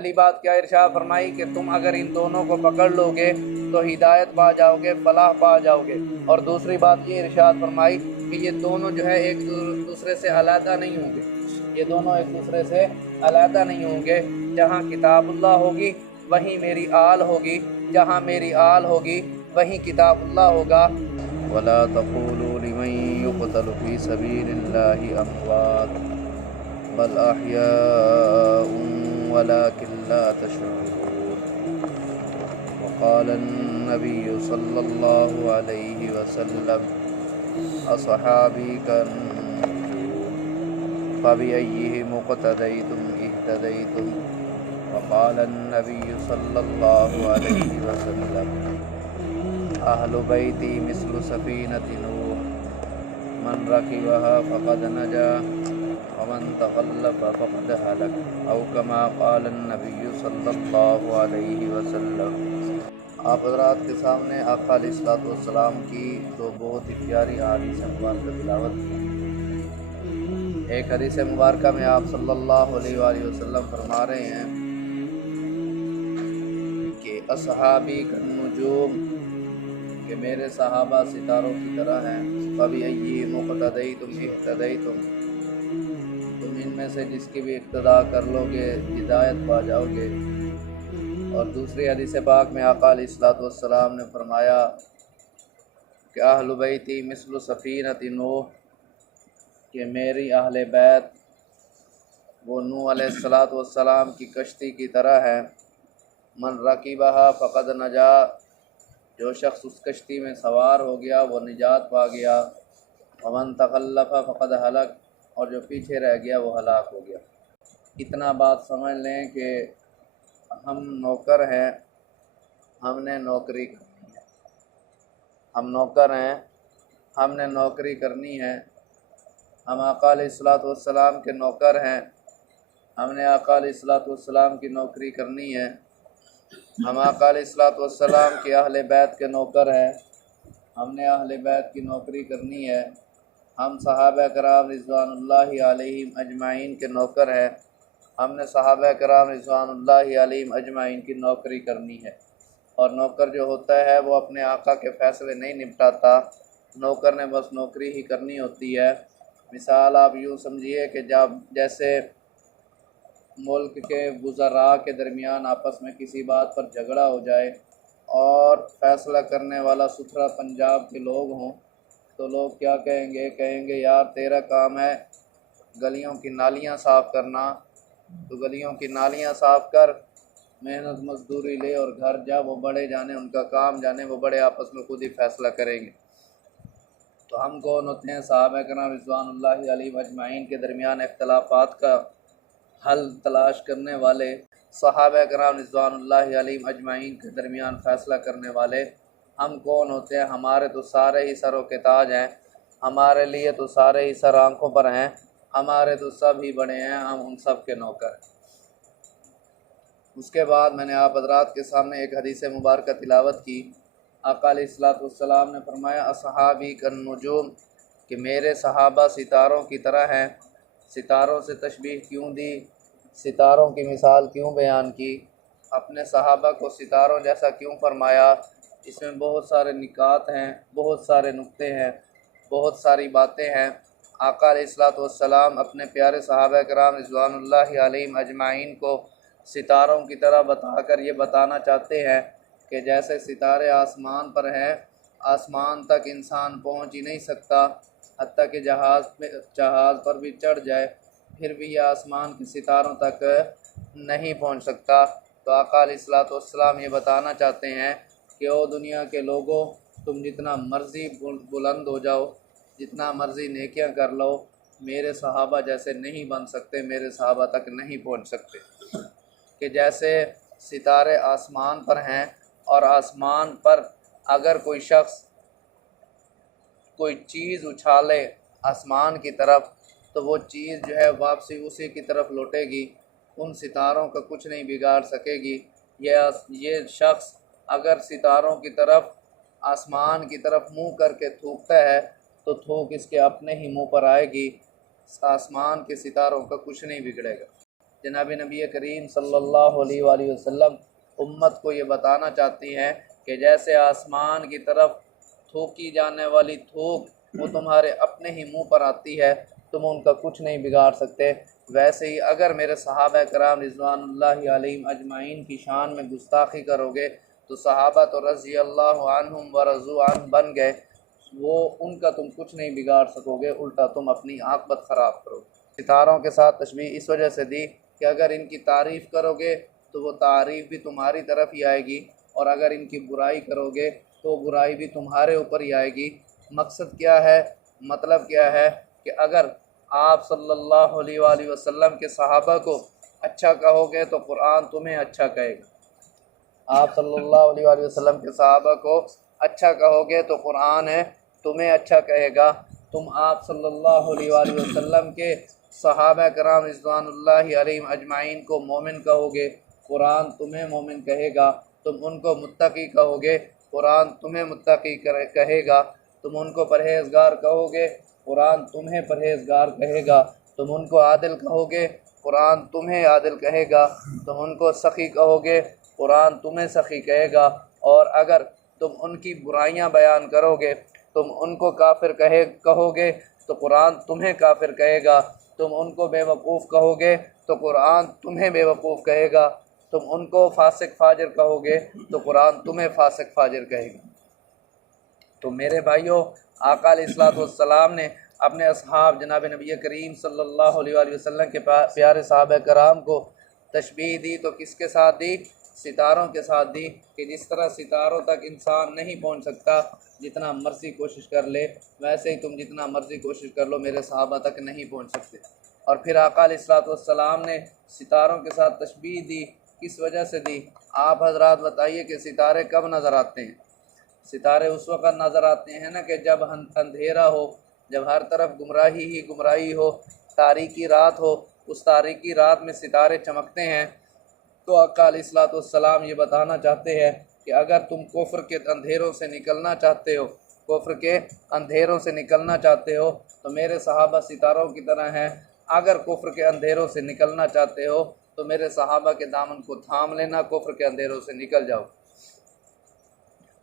पहली बात क्या इरशाद फरमाई कि तुम अगर इन दोनों को पकड़ लोगे तो हिदायत पा जाओगे, फलाह पा जाओगे। और दूसरी बात ये इरशाद फरमाई कि ये दोनों जो है एक दूसरे से अलहदा नहीं होंगे, ये दोनों एक दूसरे से अलहदा नहीं होंगे। जहाँ किताबुल्लाह होगी वहीं मेरी आल होगी, जहाँ मेरी आल होगी वहीं किताबुल्लाह होगा। वला तक़ूलू लिमन युक़तलु फ़ी सबीलिल्लाहि अम्वात बल अहयाउन वलाकिन ला तशऊरून। वक़ाल अन्नबिय्यु सल्लल्लाहु अलैहि वसल्लम अस्हाबी कन्नुजूम फ़बिअय्यिहिम इक़्तदय्तुम इह्तदय्तुम। वक़ाल अन्नबिय्यु सल्लल्लाहु अलैहि वसल्लम अहलु बैती मिस्लु सफ़ीनति नूह मन रकिबहा फ़क़द नजा वमन तख़ल्लफ़ फ़क़द हलक औ कमा क़ाल अन्नबिय्यु सल्लल्लाहु अलैहि वसल्लम। आप हज़रात के सामने आक़ा अलैहिस्सलातु वस्सलाम की दो बहुत ही प्यारी अहादीस मुबारक तिलावत की। एक हदीस मुबारक में आप सल्लल्लाहु अलैहि वसल्लम फरमा रहे हैं कि असहाबी कन्नुजूम, कि मेरे सहाबा सितारों की तरह हैं। फ़बिअय्यिहिम इक़्तदय्तुम इह्तदय्तुम, तुम इनमें से जिसकी भी इक़्तिदा कर लोगे हिदायत पा जाओगे। और दूसरी हदीस पाक में आक़ा अलैहिस्सलातु वस्सलाम ने फरमाया कि अहलु बैती मिस्लु सफ़ीनति नूह, कि मेरी अहले बैत वो नूह अलैहिस्सलातु वस्सलाम की कश्ती की तरह है। मन रकीबहा फ़क़द नजा, जो शख्स उस कश्ती में सवार हो गया वो निजात पा गया। वमन तख़ल्लफ़ फ़क़द हलक, और जो पीछे रह गया वो हलाक हो गया। इतना बात समझ लें कि हम नौकर हैं, हमने नौकरी करनी है। हम नौकर हैं, हमने नौकरी करनी है। हम आक़ा अलैहिस्सलातु वस्सलाम के नौकर हैं, हमने आक़ा अलैहिस्सलातु वस्सलाम की नौकरी करनी है। हम आक़ा अलैहिस्सलातु वस्सलाम के अहले बैत के नौकर हैं, हमने अहले बैत की नौकरी करनी है। हम सहाबा कराम रिज़वानुल्लाहि अलैहिम अजमाइन के नौकर हैं, हमने सहाबा कराम रिज़वानुल्लाहि अलैहिम अजमाइन की नौकरी करनी है। और नौकर जो होता है वो अपने आका के फ़ैसले नहीं निपटाता, नौकर ने बस नौकरी ही करनी होती है। मिसाल आप यूँ समझिए कि जब जैसे मुल्क के वुज़रा के दरमियान आपस में किसी बात पर झगड़ा हो जाए और फ़ैसला करने वाला सुथरा पंजाब के लोग हों, तो लोग क्या कहेंगे, कहेंगे यार तेरा काम है गलियों की नालियाँ साफ़ करना, तो गलियों की नालियाँ साफ़ कर, मेहनत मजदूरी ले और घर जा, वो बड़े जाने उनका काम जाने, वो बड़े आपस में खुद ही फ़ैसला करेंगे। तो हम कौन होते हैं? सहाबा किराम रिज़वानुल्लाहि अलैहिम अजमाइन के दरमियान इख्तिलाफ़ात का हल तलाश करने वाले, सहाबा किराम रिज़वानुल्लाहि अलैहिम अजमाइन के दरमियान फ़ैसला करने वाले हम कौन होते हैं? हमारे तो सारे ही सरों के ताज हैं, हमारे लिए तो सारे ही सर आँखों पर हैं, हमारे तो सब ही बड़े हैं, हम उन सब के नौकर हैं। उसके बाद मैंने आप हज़रात के सामने एक हदीस मुबारक तिलावत की। आक़ा अलैहिस्सलातु वस्सलाम ने फरमाया असहाबी कन्नुजूम, कि मेरे सहाबा सितारों की तरह हैं। सितारों से तशबीह क्यों दी, सितारों की मिसाल क्यों बयान की, अपने सहाबा को सितारों जैसा क्यों फरमाया? इसमें बहुत सारे निकात हैं, बहुत सारे नुक्ते हैं, बहुत सारी बातें हैं। आक़ा अलैहिस्सलातु वस्सलाम अपने प्यारे सहाबा किराम रिज़वानुल्लाहि अलैहिम अजमाइन को सितारों की तरह बताकर ये बताना चाहते हैं कि जैसे सितारे आसमान पर हैं, आसमान तक इंसान पहुंच ही नहीं सकता, हत्ता कि जहाज़ पर भी चढ़ जाए फिर भी यह आसमान के सितारों तक नहीं पहुंच सकता। तो आक़ा अलैहिस्सलातु वस्सलाम ये बताना चाहते हैं कि ओ दुनिया के लोगों, तुम जितना मर्ज़ी बुलंद हो जाओ, जितना मर्ज़ी नेकियां कर लो, मेरे सहाबा जैसे नहीं बन सकते, मेरे सहाबा तक नहीं पहुंच सकते। कि जैसे सितारे आसमान पर हैं और आसमान पर अगर कोई शख्स कोई चीज़ उछाले आसमान की तरफ, तो वो चीज़ जो है वापसी उसी की तरफ लौटेगी, उन सितारों का कुछ नहीं बिगाड़ सकेगी। ये शख्स अगर सितारों की तरफ, आसमान की तरफ मुंह करके थूकता है तो थूक इसके अपने ही मुंह पर आएगी, आसमान के सितारों का कुछ नहीं बिगड़ेगा। जनाब नबी करीम सल्लल्लाहु अलैहि वसल्लम उम्मत को ये बताना चाहती हैं कि जैसे आसमान की तरफ थूकी जाने वाली थूक वो तुम्हारे अपने ही मुंह पर आती है, तुम उनका कुछ नहीं बिगाड़ सकते, वैसे ही अगर मेरे सहाबा कराम रिज़वानुल्लाहि अलैहिम अजमाइन की शान में गुस्ताखी करोगे तो सहाबा तो रज़ी अल्लाहु अन्हुम व रज़ू अन्हुम बन गए, वो उनका तुम कुछ नहीं बिगाड़ सकोगे, उल्टा तुम अपनी आक़िबत ख़राब करोगे। सितारों के साथ तशबीह इस वजह से दी कि अगर इनकी तारीफ़ करोगे तो वो तारीफ़ भी तुम्हारी तरफ ही आएगी, और अगर इनकी बुराई करोगे तो बुराई भी तुम्हारे ऊपर ही आएगी। मकसद क्या है, मतलब क्या है कि अगर आप सल्लल्लाहु अलैहि वसल्लम के सहाबा को अच्छा कहोगे तो कुरान तुम्हें अच्छा कहेगा। आप सल्लल्लाहु अलैहि वसल्लम के सहाबा को अच्छा कहोगे तो कुरान है तुम्हें अच्छा कहेगा। तुम आप सल्लल्लाहु अलैहि वसल्लम के सहाबा कराम रिज़वानुल्लाहि अलैहिम अजमाइन को मोमिन कहोगे, कुरान तुम्हें मोमिन कहेगा। तुम उनको मुत्तकी कहोगे, कुरान तुम्हें मुत्तकी कहेगा। तुम उनको परहेज़गार कहोगे, कुरान तुम्हें परहेज़गार कहेगा। तुम उनको आदिल कहोगे, कुरान तुम्हें आदिल कहेगा। तुम उनको सखी कहोगे, कुरान तुम्हें सखी कहेगा। और अगर तुम उनकी बुराइयां बयान करोगे, तुम उनको काफिर कहोगे तो कुरान तुम्हें काफिर कहेगा। तुम उनको बेवकूफ़ कहोगे तो कुरान तुम्हें बेवकूफ़ कहेगा। तुम उनको फासिक फाजिर कहोगे तो कुरान तुम्हें फासिक फाजिर कहेगा। तो मेरे भाइयों, आका अलैहिस्सलाम ने अपने असहाब जनाब नबी करीम सल्लल्लाहु अलैहि वसल्लम के प्यारे सहाबा कराम को तशबीह दी तो किसके साथ दी? सितारों के साथ दी, कि जिस तरह सितारों तक इंसान नहीं पहुंच सकता, जितना मर्जी कोशिश कर ले, वैसे ही तुम जितना मर्जी कोशिश कर लो मेरे सहाबा तक नहीं पहुंच सकते। और फिर आका अलैहिस्सलाम ने सितारों के साथ तशबीह दी, किस वजह से दी? आप हजरात बताइए कि सितारे कब नज़र आते हैं? सितारे उस वक़्त नज़र आते हैं ना कि जब अंधेरा हो, जब हर तरफ गुमराही ही गुमराही हो, तारीकी रात हो, उस तारीकी रात में सितारे चमकते हैं। तो आका अलैहिस्सलाम ये बताना चाहते हैं कि अगर तुम कुफ्र के अंधेरों से निकलना चाहते हो, कुफ्र के अंधेरों से निकलना चाहते हो तो मेरे सहाबा सितारों की तरह हैं। अगर कुफ्र के अंधेरों से निकलना चाहते हो तो मेरे सहाबा के दामन को थाम लेना, कुफ्र के अंधेरों से निकल जाओ।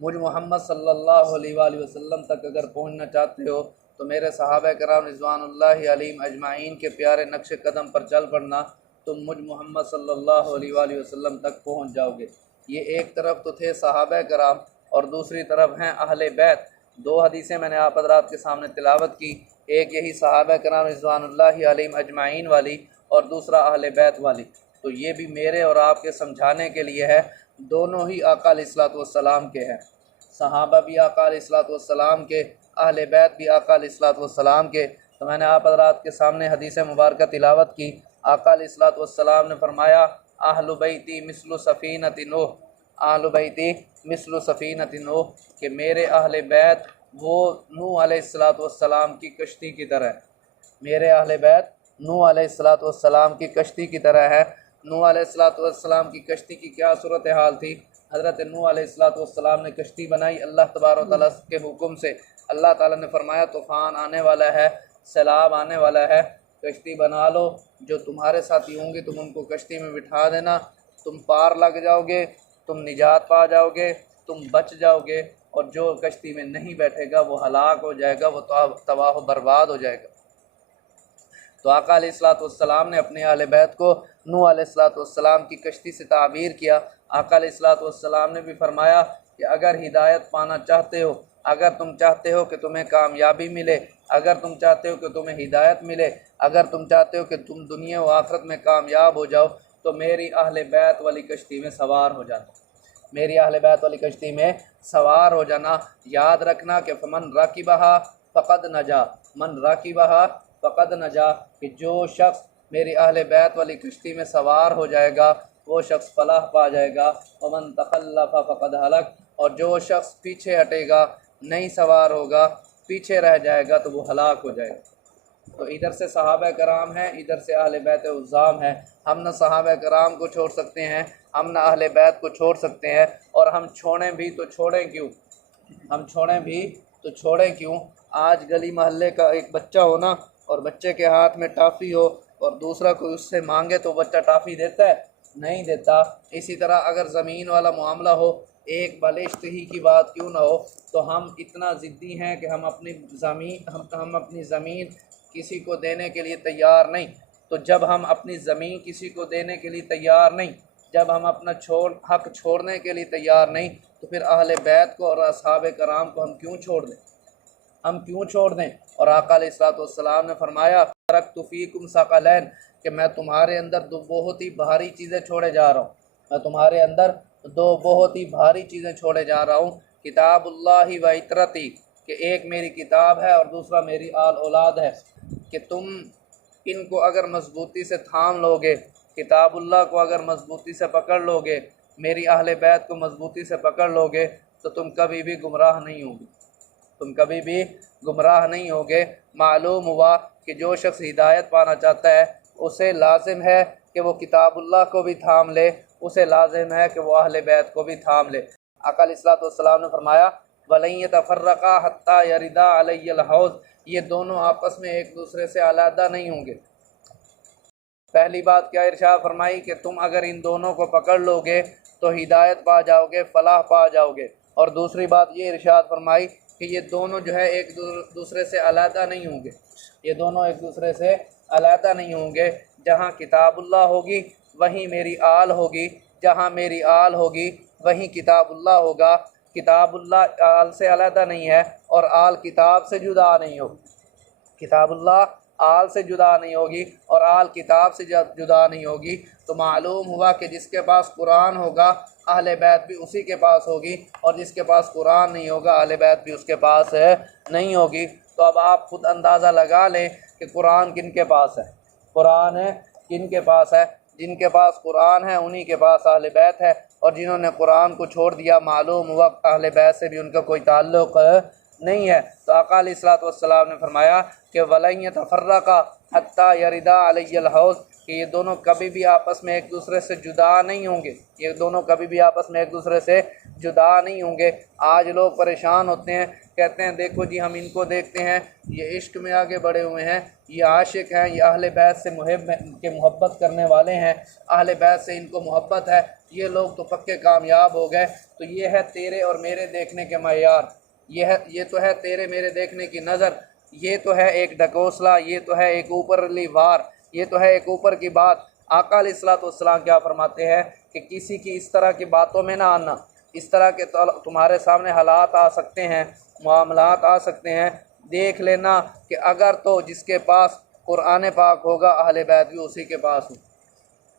मुझ मोहम्मद सल्लल्लाहु अलैहि वसल्लम तक अगर पहुंचना चाहते हो तो मेरे सहाबा कराम रिज़वानुल्लाहि अलैहिम अजमाइन के प्यारे नक्श कदम पर चल पड़ना, तुम मुझ मोहम्मद सल्लल्लाहु अलैहि वसल्लम तक पहुंच जाओगे। ये एक तरफ तो थे सहाबा कराम और दूसरी तरफ हैं अहले बैत। दो हदीसें मैंने आप हज़रात के सामने तिलावत की, एक यही सहाबा कराम रिज़वानुल्लाहि अलैहिम अजमाइन वाली और दूसरा अहले बैत वाली। तो ये भी मेरे और आपके समझाने के लिए है, दोनों ही आका अलैहिस्सलाम के हैं। सहाबा भी आका अलैहिस्सलाम के, अहले बैत भी आका अलैहिस्सलाम के। तो मैंने आप हज़रात के सामने हदीस मुबारक तिलावत की। आका अलैहिस्सलाम ने फरमाया, अहलु बैती मिस्लु सफ़ीनति नूह, अहलु बैती मिस्लु सफ़ीनति नूह, कि मेरे अहले बैत वो नूह अलैहिस्सलाम की कश्ती की तरह है। मेरे अहले बैत नूह अलैहिस्सलाम की कश्ती की तरह है। नूह अलैहिस्सलाम की कश्ती की क्या सूरत हाल थी? हज़रत नूह अलैहिस्सलाम ने कश्ती बनाई अल्लाह तबारक व तआला के हुक्म से। अल्लाह ताला ने फरमाया तूफ़ान आने वाला है, सैलाब आने वाला है, कश्ती बना लो, जो तुम्हारे साथी होंगे तुम उनको कश्ती में बिठा देना, तुम पार लग जाओगे, तुम निजात पा जाओगे, तुम बच जाओगे, और जो कश्ती में नहीं बैठेगा वो हलाक हो जाएगा, वो तबाह बर्बाद हो जाएगा। तो आका अलैहिस्सलाम ने अपने आले बैत को नूह अलैहिस्सलाम की कश्ती से ताबीर किया। आका अलैहिस्सलाम ने भी फरमाया कि अगर हिदायत पाना चाहते हो, अगर तुम चाहते हो कि तुम्हें कामयाबी मिले, अगर तुम चाहते हो कि तुम्हें हिदायत मिले, अगर तुम चाहते हो कि तुम दुनिया व आखिरत में कामयाब हो जाओ, तो मेरी अहले बैत वाली कश्ती में सवार हो जाना, मेरी अहले बैत वाली कश्ती में सवार हो जाना। याद रखना कि फमन राकिबहा फ़क़द नजा, मन राकिबहा फ़क़द नजा, कि जो शख्स मेरी अहले बैत वाली कश्ती में सवार हो जाएगा वो शख्स फलाह पा जाएगा। वमन तखल्लफ़ फ़क़द हलक, और जो शख्स पीछे हटेगा, नहीं सवार होगा, पीछे रह जाएगा, तो वो हलाक हो जाएगा। तो इधर से सहाबा कराम हैं, इधर से अहले बैत उज़्ज़ाम हैं। हम न सहाबा कराम को छोड़ सकते हैं, हम न अहले बैत को छोड़ सकते हैं, और हम छोड़ें भी तो छोड़ें क्यों, हम छोड़ें भी तो छोड़ें क्यों। आज गली मोहल्ले का एक बच्चा हो ना, और बच्चे के हाथ में टॉफ़ी हो और दूसरा कोई उससे मांगे तो बच्चा टाफ़ी देता है? नहीं देता। इसी तरह अगर ज़मीन वाला मामला हो, एक बलिश्त ही की बात क्यों ना हो, तो हम इतना ज़िद्दी हैं कि हम अपनी ज़मीन किसी को देने के लिए तैयार नहीं। तो जब हम अपनी ज़मीन किसी को देने के लिए तैयार नहीं, जब हम अपना हक़ छोड़ने के लिए तैयार नहीं, तो फिर अहले बैत को और असहाबे कराम को हम क्यों छोड़ दें? हम क्यों छोड़ दें? और आका अलैहिस्सलाम ने फरमाया, तरक्तु फ़ीकुम सकलैन, कि मैं तुम्हारे अंदर दो बहुत ही भारी चीज़ें छोड़े जा रहा हूँ। मैं तुम्हारे अंदर दो बहुत ही भारी चीज़ें छोड़े जा रहा हूँ। किताबुल्लाहि व इतरती, कि एक मेरी किताब है और दूसरा मेरी आल औलाद है, कि तुम इनको अगर मजबूती से थाम लोगे, किताबुल्लाह को अगर मजबूती से पकड़ लोगे, मेरी अहले बैत को मजबूती से पकड़ लोगे, तो तुम कभी भी गुमराह नहीं होगे। तुम कभी भी गुमराह नहीं होगे। मालूम हुआ कि जो शख्स हिदायत पाना चाहता है उसे लाजिम है कि वो किताबुल्लाह को भी थाम ले, उसे लाजिम है कि वो अहले बैत को भी थाम ले। आका अलैहिस्सलाम ने फरमाया, वलन यतफर्रका हत्ता यरिदा अलैयल हौज़, ये दोनों आपस में एक दूसरे से अलहदा नहीं होंगे। पहली बात क्या इरशाद फरमाई कि तुम अगर इन दोनों को पकड़ लोगे तो हिदायत पा जाओगे, फलाह पा जाओगे। और दूसरी बात ये इरशाद फरमाई कि ये दोनों जो है एक दूसरे से अलहदा नहीं होंगे। ये दोनों एक दूसरे से अलहदा नहीं होंगे। जहाँ किताबुल्लाह होगी वहीं मेरी आल होगी, जहाँ मेरी आल होगी वहीं किताबुल्लाह होगा। किताबुल्लाह आल से अलहदा नहीं है और आल किताब से जुदा नहीं होगी। किताबुल्लाह आल से जुदा नहीं होगी और आल किताब से जुदा नहीं होगी। तो मालूम हुआ कि जिसके पास कुरान होगा अहले बैत भी उसी के पास होगी, और जिसके पास कुरान नहीं होगा अहले बैत भी उसके पास नहीं होगी। तो अब आप खुद अंदाज़ा लगा लें कि कुरान किन के पास है, कुरान किन के पास है। जिनके पास कुरान है उन्हीं के पास अहले बैत है, और जिन्होंने कुरान को छोड़ दिया मालूम हुआ अहले बैत से भी उनका कोई ताल्लुक़ नहीं है। तो आका अलैहिस्सलाम ने फरमाया कि वलन यतफर्रका हत्ता यरिदा अलैयल हौज़, कि ये दोनों कभी भी आपस में एक दूसरे से जुदा नहीं होंगे। ये दोनों कभी भी आपस में एक दूसरे से जुदा नहीं होंगे। आज लोग परेशान होते हैं, कहते हैं देखो जी हम इनको देखते हैं ये इश्क में आगे बढ़े हुए हैं, ये आशिक हैं, ये अहले बैत से मोहब्बत करने वाले हैं, अहले बैत से इनको मोहब्बत है, ये लोग तो पक्के कामयाब हो गए। तो ये है तेरे और मेरे देखने के मयार, ये तो है तेरे मेरे देखने की नज़र, ये तो है एक ढकोसला, ये तो है एक ऊपरली वार, ये तो है एक ऊपर की बात। आका अलैहिस्सलाम क्या फरमाते हैं कि किसी की इस तरह की बातों में ना आना। इस तरह के तुम्हारे सामने हालात आ सकते हैं, मामलात आ सकते हैं, देख लेना कि अगर तो जिसके पास कुरान पाक होगा अहले बैत भी उसी के पास हो,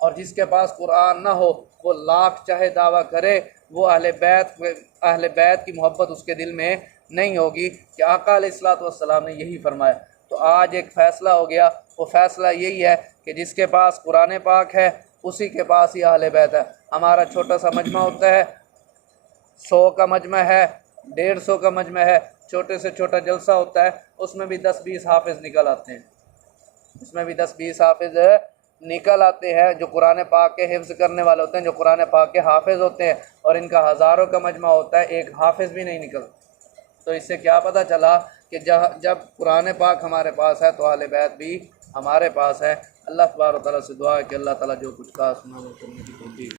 और जिसके पास कुरान ना हो वो लाख चाहे दावा करे वो अहले बैत की मोहब्बत उसके दिल में नहीं होगी। कि आका अलैहिस्सलाम ने यही फरमाया। तो आज एक फ़ैसला हो गया, वो फ़ैसला यही है कि जिसके पास कुरान पाक है उसी के पास ही अहले बैत है। हमारा छोटा सा मजमा होता है, 100 का मजमा है, 150 का मजमा है, छोटे से छोटा जलसा होता है, उसमें भी 10-20 हाफिज़ निकल आते हैं, उसमें भी 10-20 हाफिज़ निकल आते हैं जो कुरान पाक के हिफ्ज़ करने वाले होते हैं, जो कुरान पाक के हाफिज़ होते हैं, और इनका हज़ारों का मजमा होता है, एक हाफिज़ भी नहीं निकलता। तो इससे क्या पता चला कि जब कुरान पाक हमारे पास है तो अहले बैत भी हमारे पास है। अल्लाह तबारक व तआला से दुआ है कि अल्लाह ताला जो कुछ कहा सुना वो करने की तौफीक